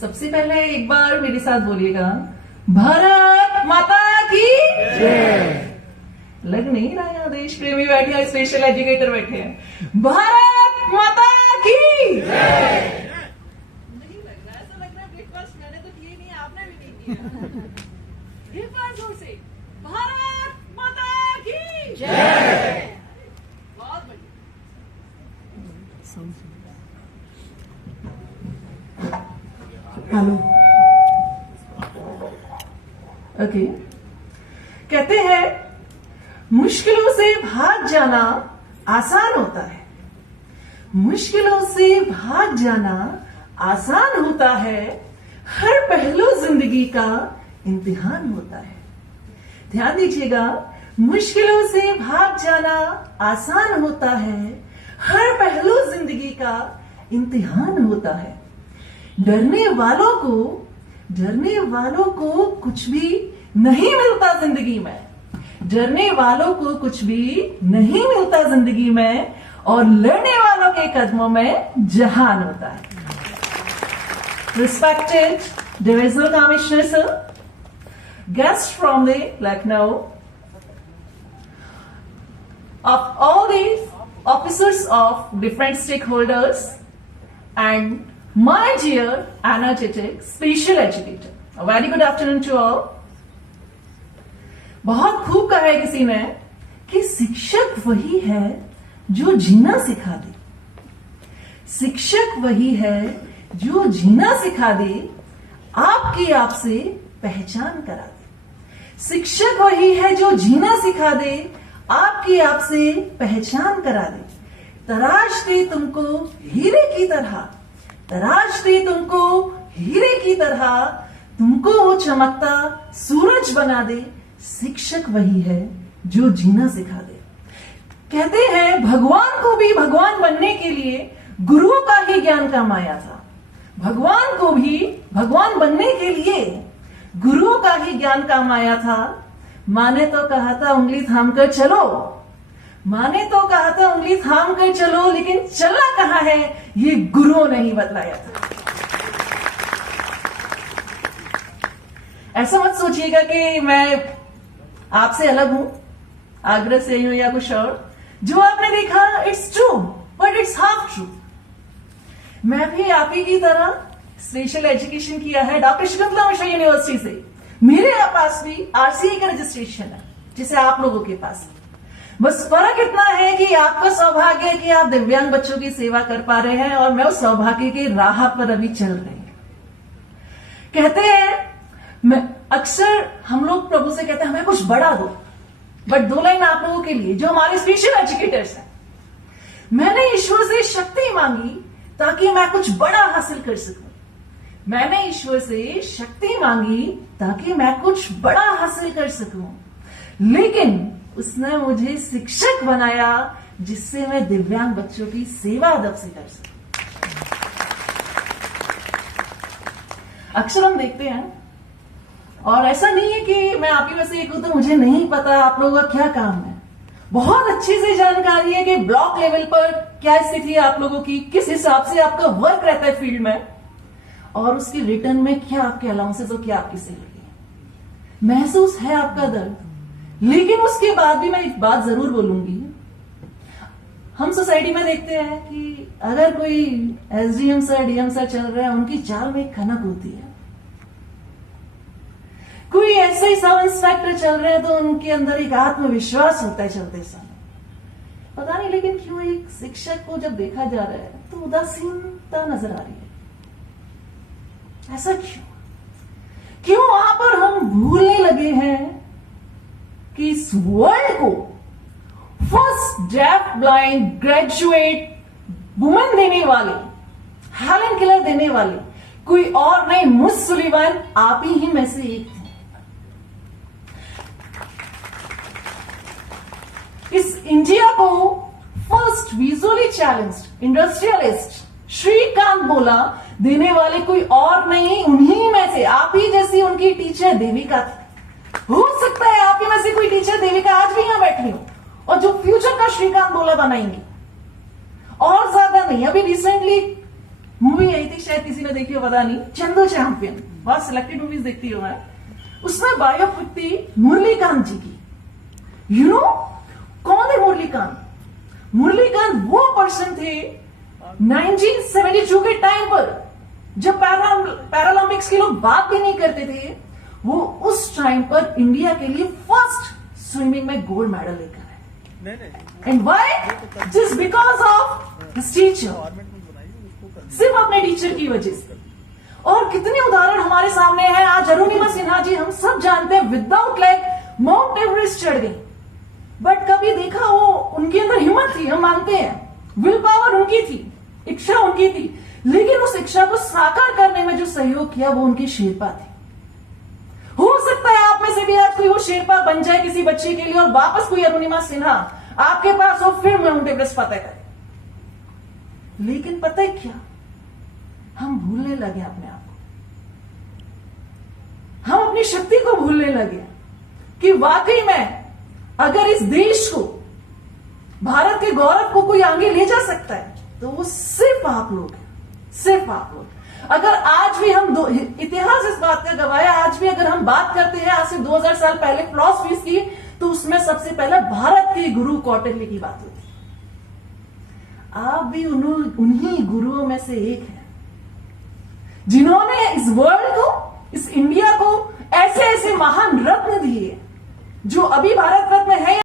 सबसे पहले एक बार मेरे साथ बोलिएगा, भारत माता की जय। लग नहीं रहा यहाँ देश प्रेमी बैठे हैं, स्पेशल एजुकेटर बैठे हैं। भारत माता की जय। नहीं लग रहा, ऐसा लग रहा है ब्रेकफास्ट मैंने तो किए नहीं, आपने भी नहीं किया। एक बार जोर से, भारत माता की जय। बहुत बढ़िया। हेलो। ओके। कहते हैं मुश्किलों से भाग जाना आसान होता है, मुश्किलों से भाग जाना आसान होता है, हर पहलू जिंदगी का इम्तिहान होता है। ध्यान दीजिएगा, मुश्किलों से भाग जाना आसान होता है, हर पहलू जिंदगी का इम्तिहान होता है। डरने वालों को कुछ भी नहीं मिलता जिंदगी में, डरने वालों को कुछ भी नहीं मिलता जिंदगी में, और लड़ने वालों के कदमों में जहान होता है। Respected divisional commissioner sir, guests from the Lucknow, of all these officers of different stakeholders, and my dear energetic special educator, a very good afternoon to all. बहुत खूब कहा है किसी ने कि शिक्षक वही है जो जीना सिखा दे, शिक्षक वही है जो जीना सिखा दे, आपकी आपसे पहचान करा दे। शिक्षक वही है जो जीना सिखा दे, आपकी आपसे पहचान करा दे। तराश दे तुमको हीरे की तरह, तराश दे तुमको हीरे की तरह, तुमको वो चमकता सूरज बना दे। शिक्षक वही है जो जीना सिखा दे। कहते हैं भगवान को भी भगवान बनने के लिए गुरुओं का ही ज्ञान काम आया था। भगवान को भी भगवान बनने के लिए गुरुओं का ही ज्ञान काम आया था। माँ ने तो कहा था उंगली थाम कर चलो, माँ ने तो कहा था उंगली थाम कर चलो, लेकिन चला कहाँ है ये गुरुओं ने ही बतलाया था। ऐसा मत सोचिएगा कि मैं आपसे अलग हूं, आग्रह से हूं या कुछ और। जो आपने देखा it's true, but it's half true. मैं भी आप ही की तरह स्पेशल एजुकेशन किया है डॉक्टर शकुंतला मिश्रा यूनिवर्सिटी से। मेरे पास भी आरसीए का रजिस्ट्रेशन है, जैसे आप लोगों के पास। बस फर्क इतना है कि आपका सौभाग्य है कि आप दिव्यांग बच्चों की सेवा कर पा रहे हैं, और मैं उस सौभाग्य की राह पर अभी चल रही हूं। कहते हैं मैं अक्सर हम लोग प्रभु से कहते हैं हमें कुछ बड़ा दो, बट दो लाइन आप लोगों के लिए जो हमारे स्पेशल एजुकेटर्स हैं। मैंने ईश्वर से शक्ति मांगी ताकि मैं कुछ बड़ा हासिल कर सकूं। मैंने ईश्वर से शक्ति मांगी ताकि मैं कुछ बड़ा हासिल कर सकूं, लेकिन उसने मुझे शिक्षक बनाया जिससे मैं दिव्यांग बच्चों की सेवा अदब से कर सकूं। अक्सर हम देखते हैं, और ऐसा नहीं है कि मैं आप ही में से एक हूं तो मुझे नहीं पता आप लोगों का क्या काम है। बहुत अच्छी सी जानकारी है कि ब्लॉक लेवल पर क्या स्थिति है आप लोगों की, किस हिसाब से आपका वर्क रहता है फील्ड में, और उसके रिटर्न में क्या आपके अलाउंसेस और क्या आपकी सैलरी है। महसूस है आपका दर्द, लेकिन उसके बाद भी मैं एक बात जरूर बोलूंगी। हम सोसाइटी में देखते हैं कि अगर कोई एसडीएम सर डीएम सर चल रहा है, उनकी चाल में एक खनक होती है। कोई ऐसे ही सब इंस्पेक्टर चल रहे हैं तो उनके अंदर एक आत्मविश्वास होता है चलते समय। पता नहीं लेकिन क्यों एक शिक्षक को जब देखा जा रहा है तो उदासीनता नजर आ रही है। ऐसा क्यों वहां पर हम भूलने लगे हैं कि इस वर्ल्ड को first deaf blind graduate women देने वाले, हेलन केलर देने वाले कोई और नहीं, मिस सुलिवान आप ही में से एक थे। इस इंडिया को first visually challenged industrialist Srikanth Bolla देने वाले कोई और नहीं, उन्हीं में से आप ही जैसी उनकी टीचर देविका थी। हो जैसी कोई टीचर देविका आज भी यहां बैठी हो और जो फ्यूचर का श्रीकांत बोला बनाएंगी, और ज्यादा नहीं। अभी रिसेंटली मूवी आई थी, शायद किसी ने देखी हो पता नहीं, चंदो चैंपियन, बहुत सिलेक्टेड मूवीज देखती हूं मैं, उसमें बायोपिक थी मुरलीकांत जी की। यू नो कौन थे मुरलीकांत? मुरलीकांत वो पर्सन थे 1972 के टाइम पर, जब पैरालंपिक्स के लोग बात भी नहीं करते थे, वो उस टाइम पर इंडिया के लिए फर्स्ट स्विमिंग में गोल्ड मेडल लेकर आए। And why? Just because of his teacher, सिर्फ अपने टीचर की वजह से। और कितने उदाहरण हमारे सामने हैं। आज अरुणिमा सिन्हा जी, हम सब जानते हैं, विदाउट लेग माउंट एवरेस्ट चढ़ गई, बट कभी देखा वो उनके अंदर हिम्मत थी, हम मानते हैं, विल पावर उनकी थी, इच्छा उनकी थी, लेकिन उस इच्छा को साकार करने में जो सहयोग किया वो उनकी शेरपा थी। हो सकता है आप में से भी आज कोई वो शेरपा बन जाए किसी बच्चे के लिए और वापस कोई अरुणिमा सिन्हा आपके पास हो, फिर माउंट एवरेस्ट फतेह करे। लेकिन पता है क्या, हम भूलने लगे अपने आप को, हम अपनी शक्ति को भूलने लगे कि वाकई में अगर इस देश को, भारत के गौरव को कोई आगे ले जा सकता है तो वो सिर्फ आप लोग हैं, सिर्फ आप लोग। अगर आज भी हम इतिहास इस बात का गवाह है, आज भी अगर हम बात करते हैं आज से 2000 साल पहले फिलॉसफीज की, तो उसमें सबसे पहले भारत के गुरु कौटिल्य की बात होती है। आप भी उन्हीं गुरुओं में से एक हैं जिन्होंने इस वर्ल्ड को, इस इंडिया को ऐसे ऐसे महान रत्न दिए जो अभी भारत रत्न है।